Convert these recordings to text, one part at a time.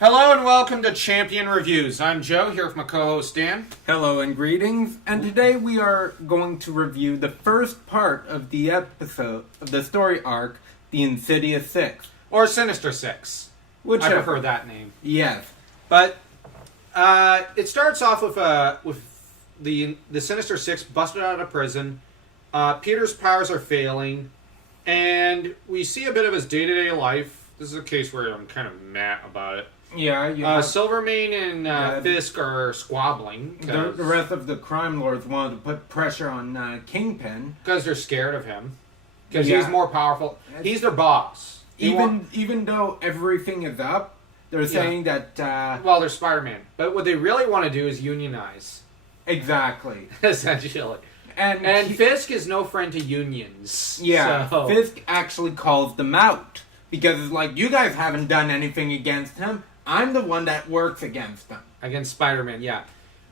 Hello and welcome to Champion Reviews. I'm Joe, here with my co-host Dan. Hello and greetings, and today we are going to review the first part of the episode, of the story arc, the Insidious Six. Or Sinister Six. Which I prefer that name. Yes. But it starts off with the Sinister Six busted out of prison. Peter's powers are failing, and we see a bit of his day-to-day life. This is a case where I'm kind of mad about it. Yeah, Silvermane and Fisk are squabbling. The rest of the crime lords wanted to put pressure on Kingpin. Because they're scared of him. Because he's more powerful. He's their boss. Even though everything is up, they're saying that... well, they're Spider-Man. But what they really want to do is unionize. Exactly. Essentially. And Fisk is no friend to unions. Yeah, so. Fisk actually calls them out. Because it's like, you guys haven't done anything against him. I'm the one that works against them. Against Spider-Man, yeah.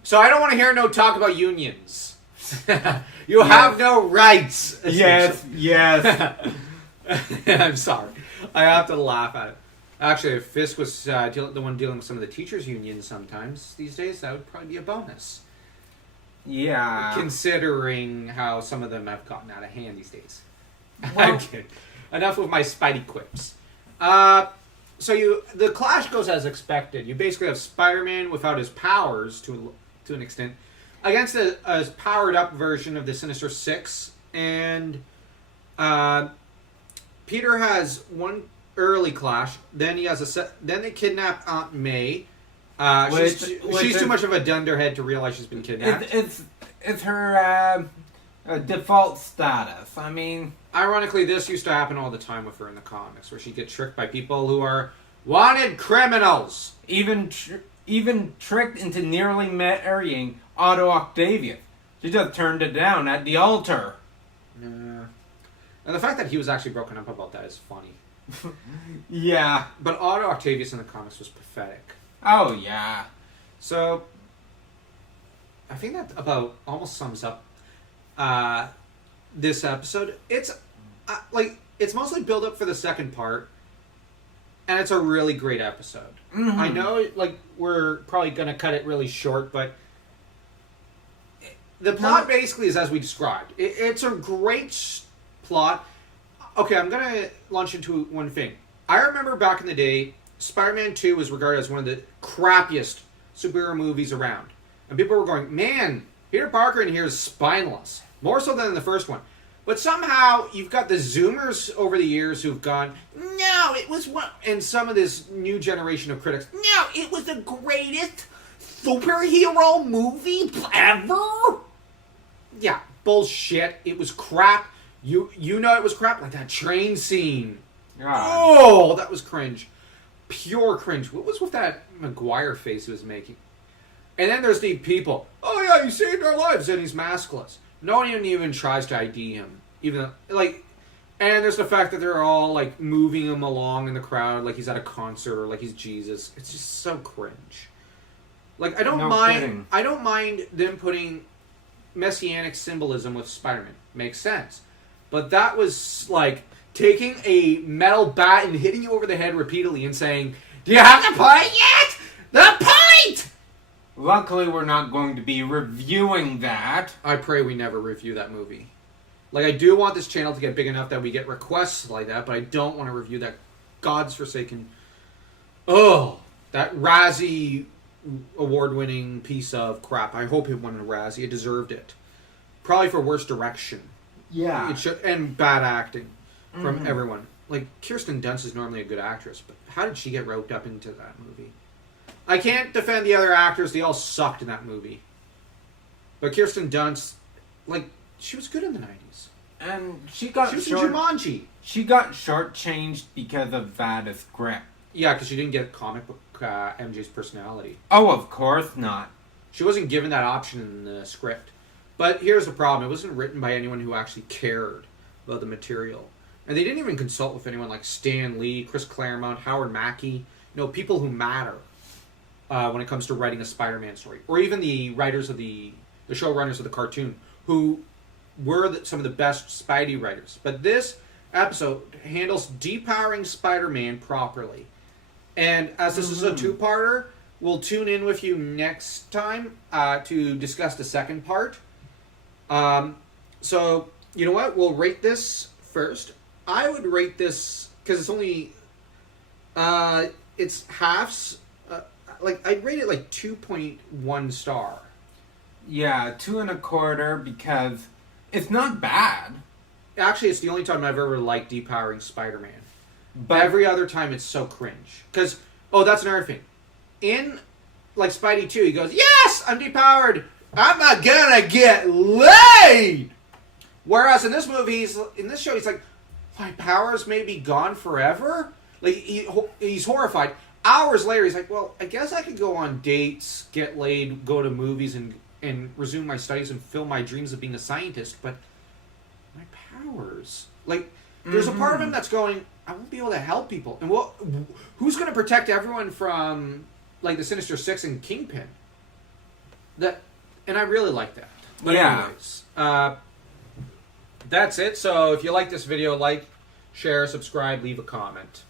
So I don't want to hear no talk about unions. You have no rights. Yes. I'm sorry. I have to laugh at it. Actually, if Fisk was the one dealing with some of the teachers' unions sometimes these days, that would probably be a bonus. Yeah. Considering how some of them have gotten out of hand these days. Well, I'm kidding. Enough with my Spidey quips. So the clash goes as expected. You basically have Spider-Man without his powers to an extent against a powered up version of the Sinister Six, and Peter has one early clash. Then he has then they kidnap Aunt May. She's too much of a dunderhead to realize she's been kidnapped. It's her default status. I mean, ironically, this used to happen all the time with her in the comics, where she'd get tricked by people who are wanted criminals. Even tricked into nearly marrying Otto Octavius. She just turned it down at the altar. And the fact that he was actually broken up about that is funny. Yeah. But Otto Octavius in the comics was pathetic. Oh, yeah. So, I think that about almost sums up this episode. It's it's mostly build up for the second part, and it's a really great episode. Mm-hmm. I know we're probably going to cut it really short, but the plot basically is as we described. It's a great plot. Okay, I'm going to launch into one thing. I remember back in the day, Spider-Man 2 was regarded as one of the crappiest superhero movies around. And people were going, man, Peter Parker in here is spineless. More so than in the first one. But somehow, you've got the Zoomers over the years who've gone, no, it was one... And some of this new generation of critics, no, it was the greatest superhero movie ever. Yeah, bullshit. It was crap. You know it was crap. Like that train scene. God. Oh, that was cringe. Pure cringe. What was with that Maguire face he was making? And then there's the people. Oh yeah, he saved our lives, and he's maskless. No one even tries to ID him. And there's the fact that they're all moving him along in the crowd like he's at a concert or like he's Jesus. It's just so cringe. I don't mind them putting messianic symbolism with Spider-Man. Makes sense. But that was taking a metal bat and hitting you over the head repeatedly and saying, "Do you have the point yet? The point!" Luckily, we're not going to be reviewing that. I pray we never review that movie. I do want this channel to get big enough that we get requests like that, but I don't want to review that God's forsaken... that Razzie award-winning piece of crap. I hope it won a Razzie. It deserved it. Probably for worst direction. Yeah. And bad acting from everyone. Kirsten Dunst is normally a good actress, but how did she get roped up into that movie? I can't defend the other actors. They all sucked in that movie. But Kirsten Dunst, she was good in the 90s. And she was in Jumanji. She got shortchanged because of that script. Yeah, because she didn't get comic book MJ's personality. Oh, of course not. She wasn't given that option in the script. But here's the problem. It wasn't written by anyone who actually cared about the material. And they didn't even consult with anyone like Stan Lee, Chris Claremont, Howard Mackey. People who matter. When it comes to writing a Spider-Man story. Or even the writers of the showrunners of the cartoon, who were some of the best Spidey writers. But this episode handles depowering Spider-Man properly. And as this is a two-parter, we'll tune in with you next time to discuss the second part. So, you know what? We'll rate this first. I would rate this, because it's only... it's halves. I'd rate it like 2.1 star. Yeah, 2.25 because it's not bad. Actually, it's the only time I've ever liked depowering Spider-Man. But Every other time, it's so cringe. Because, that's another thing. In, Spidey 2, he goes, yes, I'm depowered. I'm not gonna get laid. Whereas in this movie, in this show, he's like, my powers may be gone forever? He's horrified. Hours later, he's like, well, I guess I could go on dates, get laid, go to movies, and resume my studies and fill my dreams of being a scientist, but my powers... there's a part of him that's going, I won't be able to help people. And who's going to protect everyone from, the Sinister Six and Kingpin? And I really like that. But anyways, that's it. So if you like this video, share, subscribe, leave a comment.